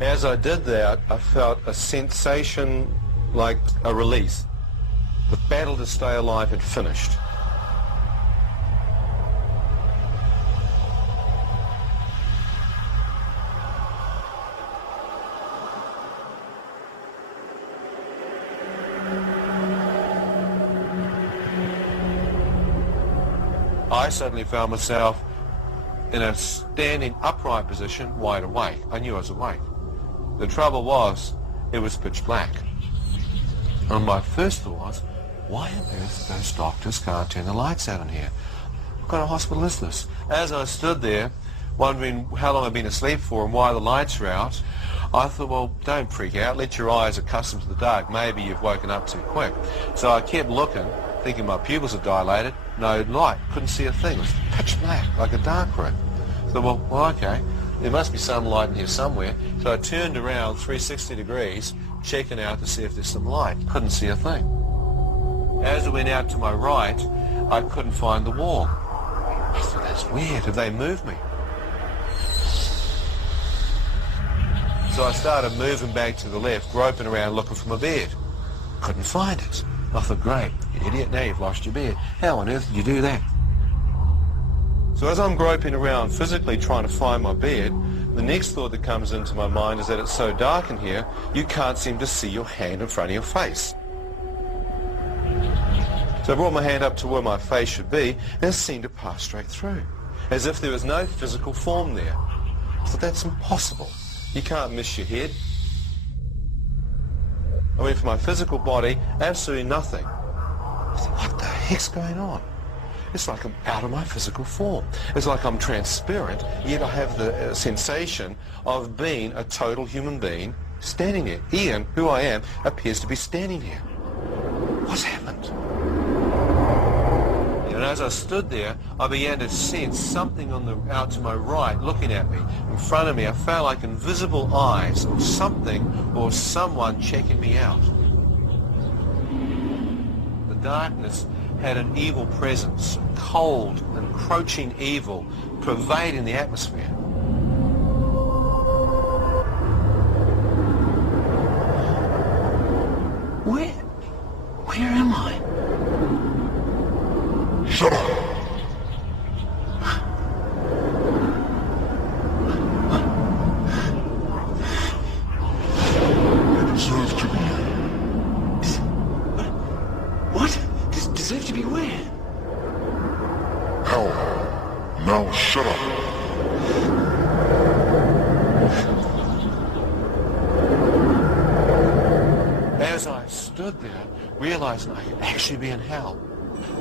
As I did that, I felt a sensation like a release. The battle to stay alive had finished. I suddenly found myself in a standing upright position, wide awake. I knew I was awake. The trouble was, it was pitch black. And my first thought was, why on earth those doctors can't turn the lights out in here? What kind of hospital is this? As I stood there, wondering how long I'd been asleep for and why the lights were out, I thought, well, don't freak out. Let your eyes accustom to the dark. Maybe you've woken up too quick. So I kept looking, thinking my pupils had dilated. No light. Couldn't see a thing. It was pitch black, like a dark room. So, well, okay. There must be some light in here somewhere. So I turned around 360 degrees, checking out to see if there's some light. Couldn't see a thing. As I went out to my right, I couldn't find the wall. I thought, that's weird. Have they moved me? So I started moving back to the left, groping around looking for my bed. Couldn't find it. I thought, great, you idiot, now you've lost your bed. How on earth did you do that? So as I'm groping around physically trying to find my bed, the next thought that comes into my mind is that it's so dark in here, you can't seem to see your hand in front of your face. So I brought my hand up to where my face should be, and it seemed to pass straight through, as if there was no physical form there. I thought, that's impossible. You can't miss your head. I mean, for my physical body, absolutely nothing. I thought, what the heck's going on? It's like I'm out of my physical form. It's like I'm transparent, yet I have the sensation of being a total human being standing there. Ian, who I am, appears to be standing here. What's happened? And as I stood there, I began to sense something out to my right looking at me. In front of me, I felt like invisible eyes or something or someone checking me out. The darkness had an evil presence, cold, encroaching evil, pervading the atmosphere. Where am I? Shut up! You deserve to be here. What? Deserve to be where? Hell. Now shut up. As I stood there, realizing I could actually be in hell,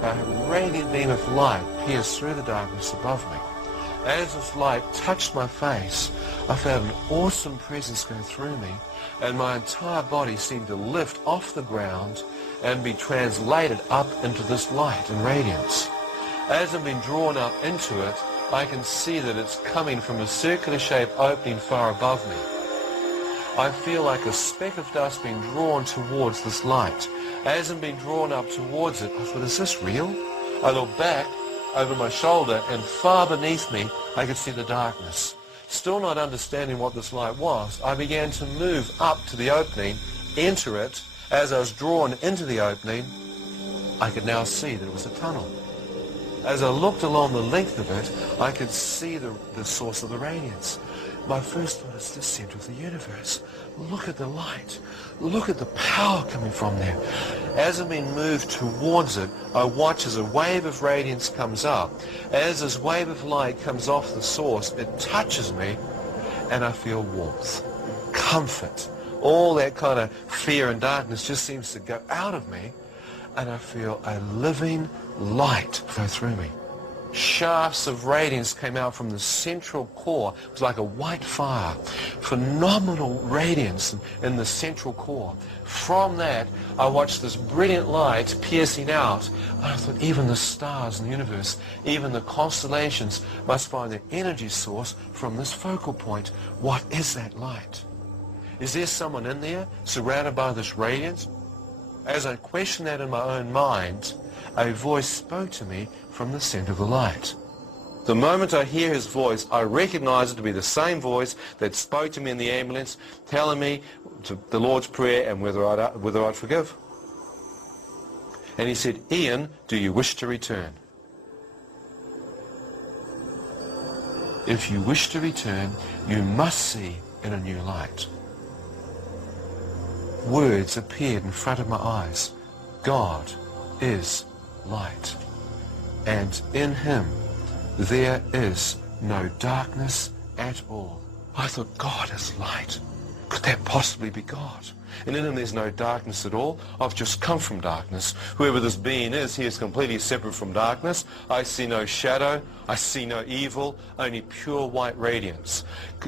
a radiant beam of light pierced through the darkness above me. As this light touched my face, I felt an awesome presence go through me, and my entire body seemed to lift off the ground and be translated up into this light and radiance. As I'm being drawn up into it, I can see that it's coming from a circular-shaped opening far above me. I feel like a speck of dust being drawn towards this light. As I'm being drawn up towards it, I thought, is this real? I looked back over my shoulder, and far beneath me, I could see the darkness. Still not understanding what this light was, I began to move up to the opening, enter it. As I was drawn into the opening, I could now see that it was a tunnel. As I looked along the length of it, I could see the source of the radiance. My first thought is the center of the universe. Look at the light. Look at the power coming from there. As I'm being moved towards it, I watch as a wave of radiance comes up. As this wave of light comes off the source, it touches me, and I feel warmth, comfort. All that kind of fear and darkness just seems to go out of me, and I feel a living light go through me. Shafts of radiance came out from the central core. It was like a white fire. Phenomenal radiance in the central core. From that, I watched this brilliant light piercing out. And I thought, even the stars in the universe, even the constellations must find their energy source from this focal point. What is that light? Is there someone in there surrounded by this radiance? As I questioned that in my own mind, a voice spoke to me from the center of the light. The moment I hear his voice, I recognize it to be the same voice that spoke to me in the ambulance, telling me the Lord's Prayer and whether I'd forgive. And he said, Ian, do you wish to return? If you wish to return, you must see in a new light. Words appeared in front of my eyes. God is light, and in him there is no darkness at all. I thought, God is light. Could that possibly be God? And in him there's no darkness at all. I've just come from darkness. Whoever this being is, he is completely separate from darkness. I see no shadow. I see no evil, only pure white radiance.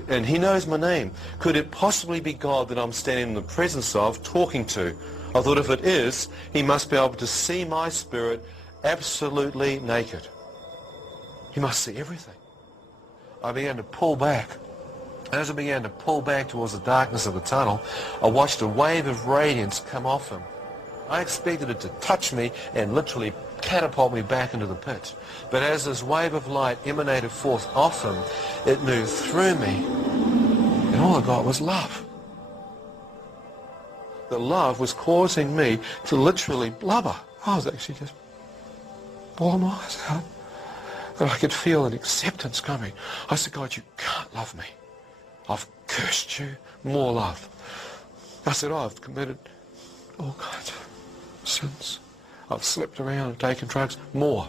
And he knows my name. Could it possibly be God that I'm standing in the presence of, talking to? I thought if it is, he must be able to see my spirit absolutely naked. He must see everything. I began to pull back. As I began to pull back towards the darkness of the tunnel, I watched a wave of radiance come off him. I expected it to touch me and literally catapult me back into the pit. But as this wave of light emanated forth off him, it moved through me, and all I got was love. The love was causing me to literally blubber. I was actually just bawling my eyes out. And I could feel an acceptance coming. I said, God, you can't love me. I've cursed you. More love. I said, I've committed all kinds of sins. I've slept around and taken drugs. More.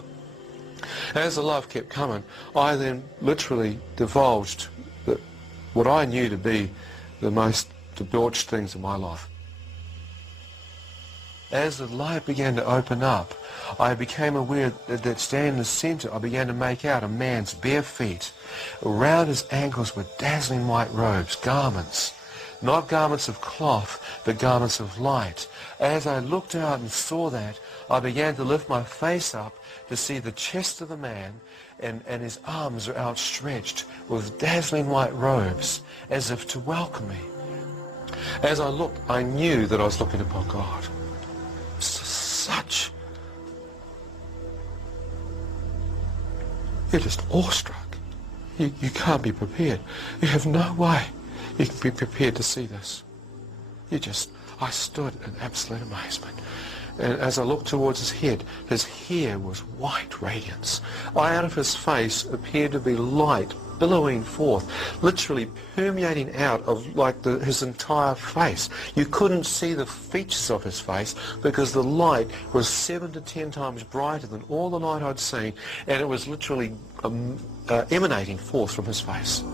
As the love kept coming, I then literally divulged what I knew to be the most debauched things in my life. As the light began to open up, I became aware that standing in the center, I began to make out a man's bare feet. Around his ankles were dazzling white robes, garments. Not garments of cloth, but garments of light. As I looked out and saw that, I began to lift my face up to see the chest of the man, and his arms are outstretched with dazzling white robes, as if to welcome me. As I looked, I knew that I was looking upon God. Such. You're just awestruck. You can't be prepared. You have no way you can be prepared to see this. I stood in absolute amazement. And as I looked towards his hair was white radiance. Out of his face appeared to be light billowing forth, literally permeating out of his entire face. You couldn't see the features of his face because the light was 7 to 10 times brighter than all the light I'd seen, and it was literally emanating forth from his face.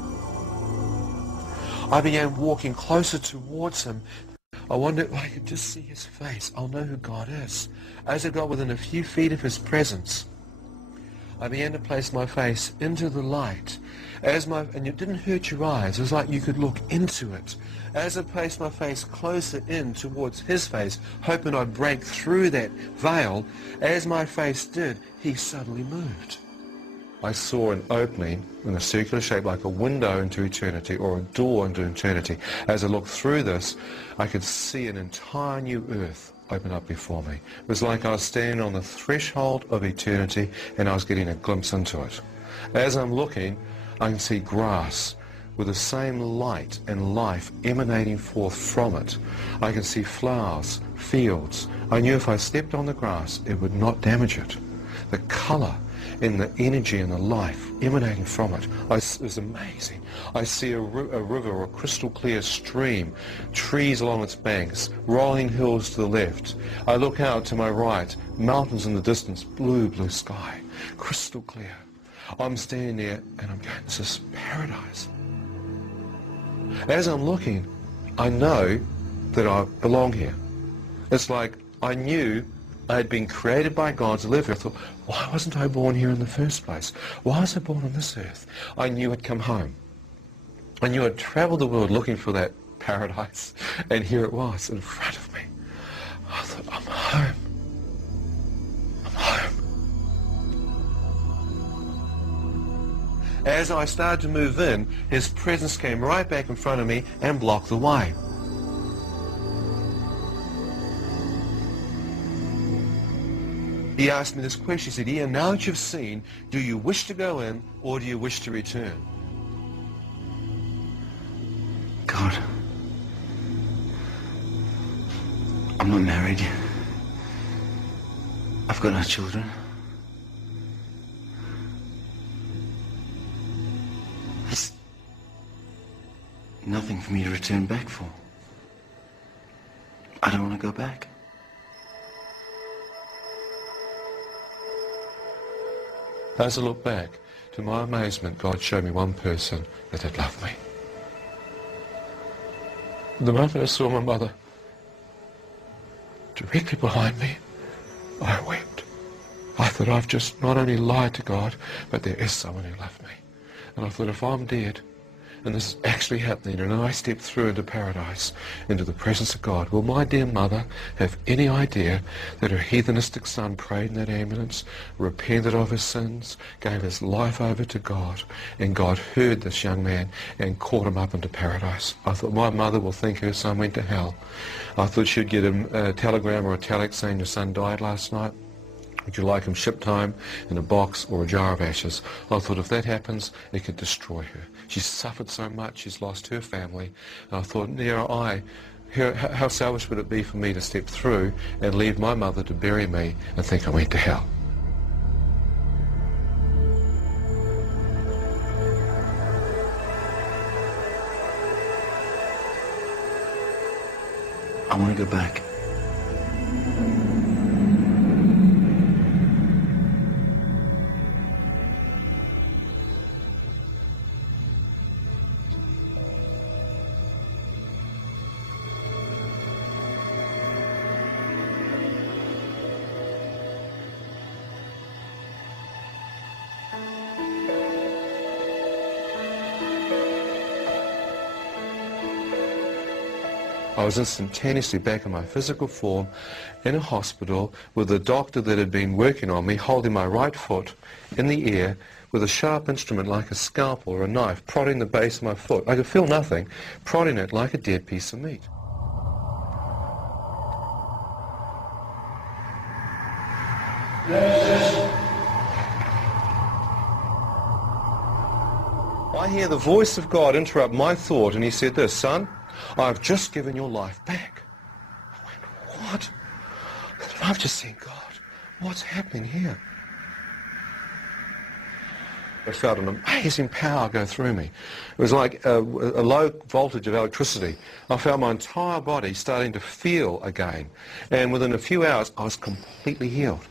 I began walking closer towards him. I wondered if I could just see his face. I'll know who God is. As I got within a few feet of his presence, I began to place my face into the light. And it didn't hurt your eyes. It was like you could look into it. As I placed my face closer in towards his face, hoping I'd break through that veil, as my face did, he suddenly moved. I saw an opening in a circular shape like a window into eternity or a door into eternity. As I looked through this, I could see an entire new earth open up before me. It was like I was standing on the threshold of eternity and I was getting a glimpse into it. As I'm looking, I can see grass with the same light and life emanating forth from it. I can see flowers, fields. I knew if I stepped on the grass, it would not damage it. The colour and the energy and the life emanating from it, it was amazing. I see a river or a crystal clear stream, trees along its banks, rolling hills to the left. I look out to my right, mountains in the distance, blue sky, crystal clear. I'm standing there and I'm going, this is paradise. As I'm looking, I know that I belong here. It's like I knew I had been created by God to live here. I thought, why wasn't I born here in the first place? Why was I born on this earth? I knew I'd come home. I knew I'd traveled the world looking for that paradise, and here it was in front of me. I thought, I'm home. I'm home. As I started to move in, his presence came right back in front of me and blocked the way. He asked me this question. He said, Ian, now that you've seen, do you wish to go in or do you wish to return? God, I'm not married. I've got no children. There's nothing for me to return back for. I don't want to go back. As I look back, to my amazement, God showed me one person that had loved me. The moment I saw my mother directly behind me, I wept. I thought, I've just not only lied to God, but there is someone who loved me. And I thought, if I'm dead, and this is actually happening, and I step through into paradise, into the presence of God, will my dear mother have any idea that her heathenistic son prayed in that ambulance, repented of his sins, gave his life over to God, and God heard this young man and caught him up into paradise? I thought, my mother will think her son went to hell. I thought she'd get a telegram or a telex saying, your son died last night. Would you like him shipped home in a box or a jar of ashes? I thought, if that happens, it could destroy her. She's suffered so much, she's lost her family. And I thought, how selfish would it be for me to step through and leave my mother to bury me and think I went to hell? I want to go back. I was instantaneously back in my physical form in a hospital with a doctor that had been working on me holding my right foot in the air with a sharp instrument like a scalpel or a knife prodding the base of my foot. I could feel nothing, prodding it like a dead piece of meat. I hear the voice of God interrupt my thought, and he said this, son, I've just given your life back. I went, what? I've just seen God. What's happening here? I felt an amazing power go through me. It was like a low voltage of electricity. I felt my entire body starting to feel again. And within a few hours, I was completely healed.